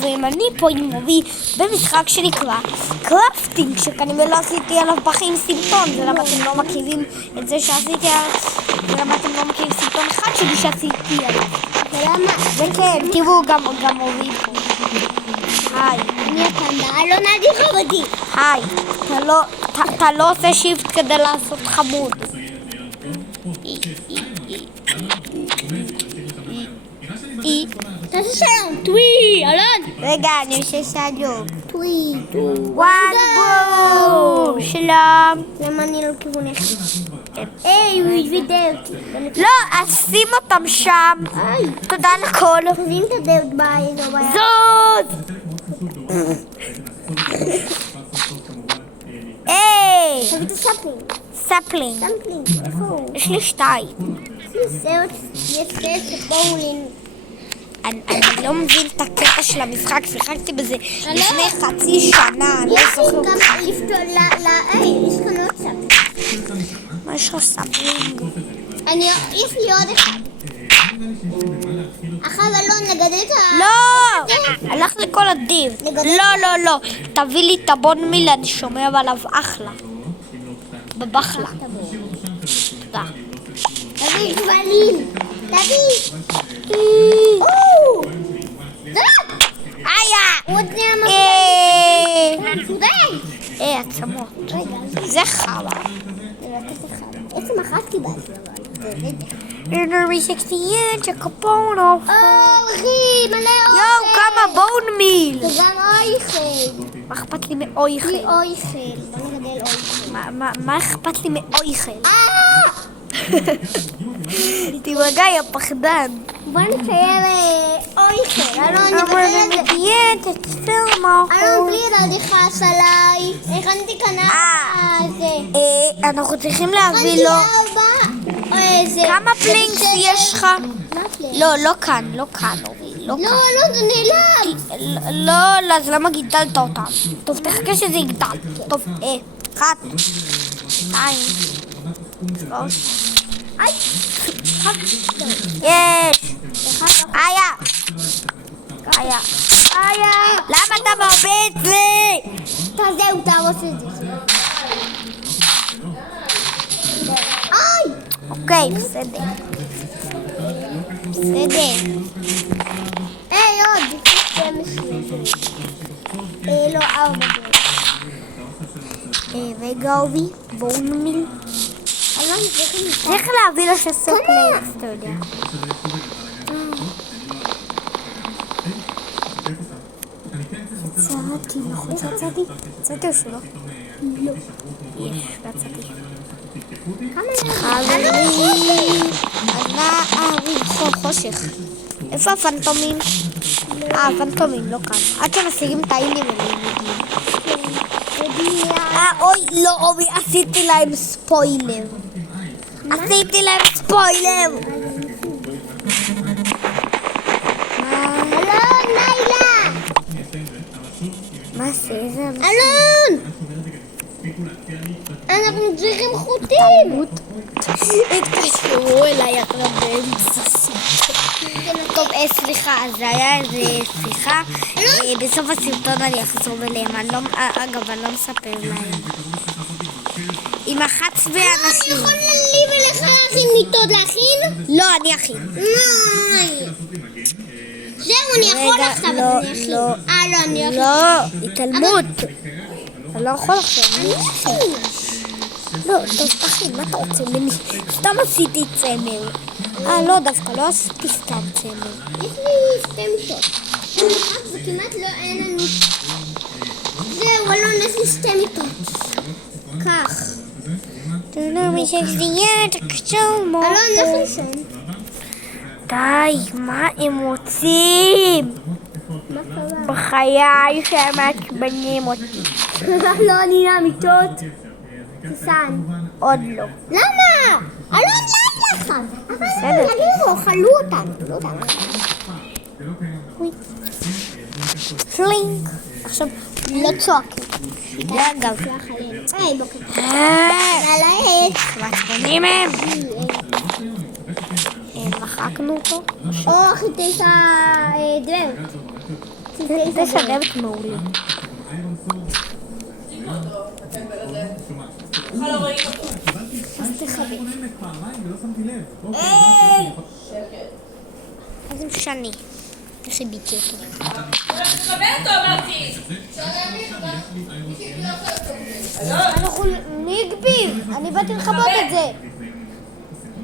ואני פה עם מובי במשחק שנקרא קרפטינג, שכנראה לא עשיתי עליו בחיים סרטון, ולמה אתם לא מכירים את זה שעשיתי עליו, ולמה אתם לא מכירים סרטון אחד שלי שעשיתי עליו. ולמה? וכן, תראו גם מובי פה. היי. אני הפנדה, לא נעדי חמודי. היי. אתה לא עושה שיפט כדי לעשות חמוד. תעשה שלום, טווי, אלון. רגע, אני עושה שלום. טווי, וואן בום! שלום. למה אני לא כיוונך? היי, הוא ידבר אותי. לא, אז שים אותם שם. תודה לכל. תבין את הדעות ביי, לא ביי. זוז! היי! תביא את הספלינג. ספלינג. ספלינג, איפה הוא? יש לי 2. יש סרט בואולינג. אני לא מבין את הקטע של המשחק, שיחקתי בזה לפני חצי שנה, אני לא יש לי זוכר. גם לפתור יש כאן עוד ספלינג. מה יש לך ספלינג? יש לי עוד אחד. אחר אלון לגדל את ה... לא! הלך לכל הדיר. לא. תביא לי את הבון מיל, אני שומע עליו אחלה. בבחלה. תודה. תביא גבלים. תביא. איה! עוד נעמה. עצמות. זה חרא. עצם אחת קיבלתי. אינרי 68 שקפונו. אחי, מלא אוכל. יואו, כמה בון מיל. זה גם אויכל. מה אכפת לי מאויכל? לי אויכל. בוא נגדל אויכל. מה אכפת לי מאויכל? תירגע, יא פחדן. בוא נקיים אויכל. אלון, אבל אני נבטל את זה. מדיינת, תצטער אלון, בלי לא תכעס עליי. הכנתי כאן זה. אנחנו צריכים להביא לו... כמה פלינקס יש לך? מה פלינקס? לא כאן, אורי. לא לא, כאן. לא, זה נעלם. לא, אז למה גידלת אותם? טוב, תחכה שזה יגדל. טוב, 1, 2, 3. יש! איה! למה אתה מרביץ לי? זהו, תהרוס את זה. אוי! אוקיי, בסדר. היי, עוד. לא, 4. רגע, אובי, בואו נמיל. אלון, צריך להביא לו 16 פלייס, אתה יודע. צעתי, נכון צעתי? צעתי או שלא? לא. יש, צעתי. חברים, חושך. איפה הפנטומים? הפנטומים, לא כאן. עד שמשיגים את האינימלים. אוי, לא, אוי, עשיתי להם ספוילר. אלון, לילה! מה זה? אלון! אנחנו צריכים חוטים! התקשרו אליי אחרי באמצע טוב, סליחה, זה היה איזה שיחה. בסוף הסרטון אני אחזור אליהם. אגב, אני לא מספר להם. עם 11 אנשים. יכול לי ולך להכין מיטות להכין? לא, אני אכין. זהו, אני יכול עכשיו, לא, אני אכין. לא. לא, אני יכול. לא, התעלמות. אתה לא יכול עכשיו. לא, טוב, תכין, מה אתה רוצה ממני? סתם עשיתי צמר. לא, דווקא לא עשיתי סתם צמר. יש לי 2 מיטות. זה כמעט לא, אין לנו... זהו, אלון, יש לי 2 מיטות. כך. אלון, איך לישון? די, מה הם רוצים? מה קרה? בחיי שהם מעצבנים אותי. לא, אני מהמיטות. סן. עוד לא. למה? אלון, לאט לך. בסדר. תגידו, אכלו אותנו. לא יודע. פלינק. עכשיו, לא צועקים. אגב. היי, בוקר. על העץ. מעצבנים הם. מחקנו אותו. או חיטי את הדברת. זה שדבת מעולה. אז תכבד. אז הוא שני. חיביתי אותו. תכבד אותו, אמרתי. אנחנו נגבים. אני באתי לכבות את זה.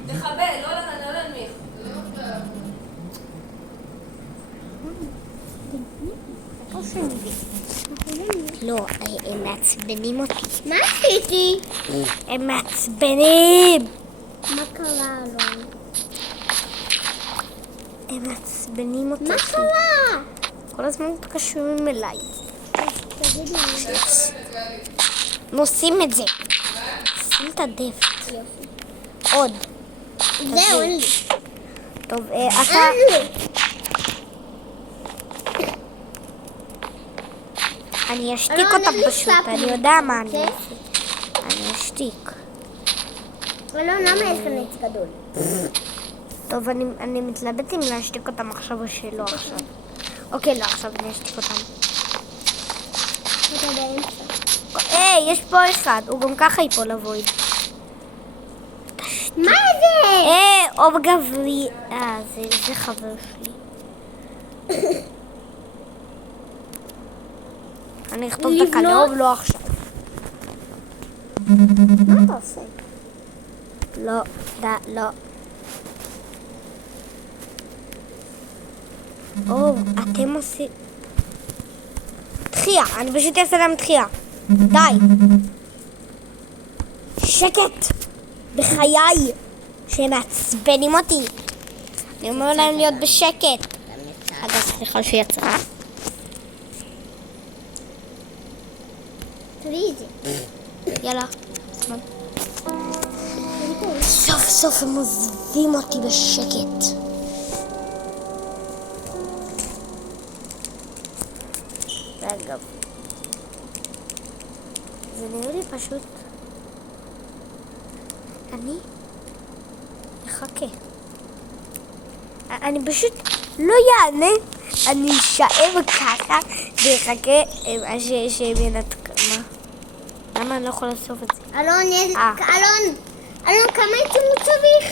תכבד, לא להנמיך. לא, הם מעצבנים אותי. מה עשיתי? הם מעצבנים. מה קרה לו? הם מעצבנים אותי. מה קרה? כל הזמן מתקשרים אליי. תגידי לי. נושאים את זה. שים את הדפת. עוד. זהו, אין לי. טוב, אתה... אין לי. אני אשתיק אלון, אותם אין לי פשוט. סאפ. אני יודע מה אני אוקיי? עושה. אני אשתיק. אלון, למה יש לך נץ גדול? טוב, אני מתלבט אם להשתיק אותם עכשיו או שלא עכשיו. אוקיי, לא, עכשיו אני אשתיק אותם. אתה באמצע. היי, יש פה אחד. הוא גם ככה ייפול לוויד. מה זה? אוב גברי. זה חבר שלי. אני אכתוב את הקלוב, לא עכשיו. מה אתה עושה? לא, לא. אתם עושים... דחייה, אני פשוט אעשה להם דחייה. די. שקט. בחיי. שהם מעצבנים אותי. אני אומר להם להיות בשקט. אגב, סליחה שיצא. תראי את זה. יאללה. סוף סוף הם עוזבים אותי בשקט. רגע. זה נראה לי פשוט... אני אחכה. אני פשוט לא יענה. אני אשאר ככה ואחכה שהם ינתקו. מה? למה אני לא יכולה לסוף את זה? אלון, כמה עצים הוא צריך?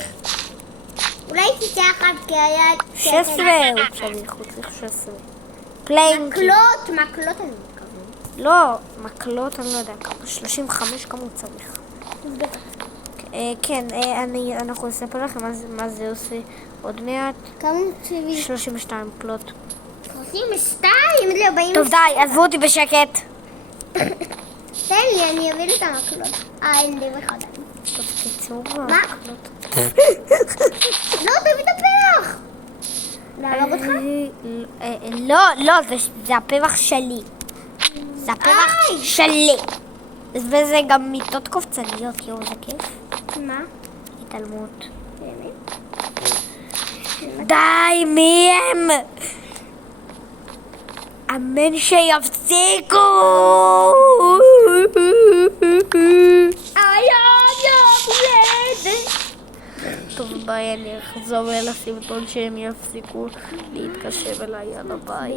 אולי תצא אחת כי היה... 16 הוא צריך 16. פליינק. מקלות אני מתכוון. לא, מקלות אני לא יודע כמה. 35 כמה הוא צריך. כן, אנחנו נספר לכם מה זה עושה עוד מעט. כמה הוא צריך? 32 מקלות. 32? זה 40. טוב די, עזבו אותי בשקט. תן לי, אני אביא לי את המקלות. אין לי אחד. טוב, תצאו כבר. מה? לא, תביא את הפרח. להרוג אותך? לא, זה הפרח שלי. זה הפרח שלי. וזה גם מיטות קופצניות, יואו, זה כיף. מה? התעלמות. באמת? די, מי הם? אמן שיפסיקו! טוב ביי, אני אחזור לסרטון שהם יפסיקו להתקשר אליי, יאללה ביי.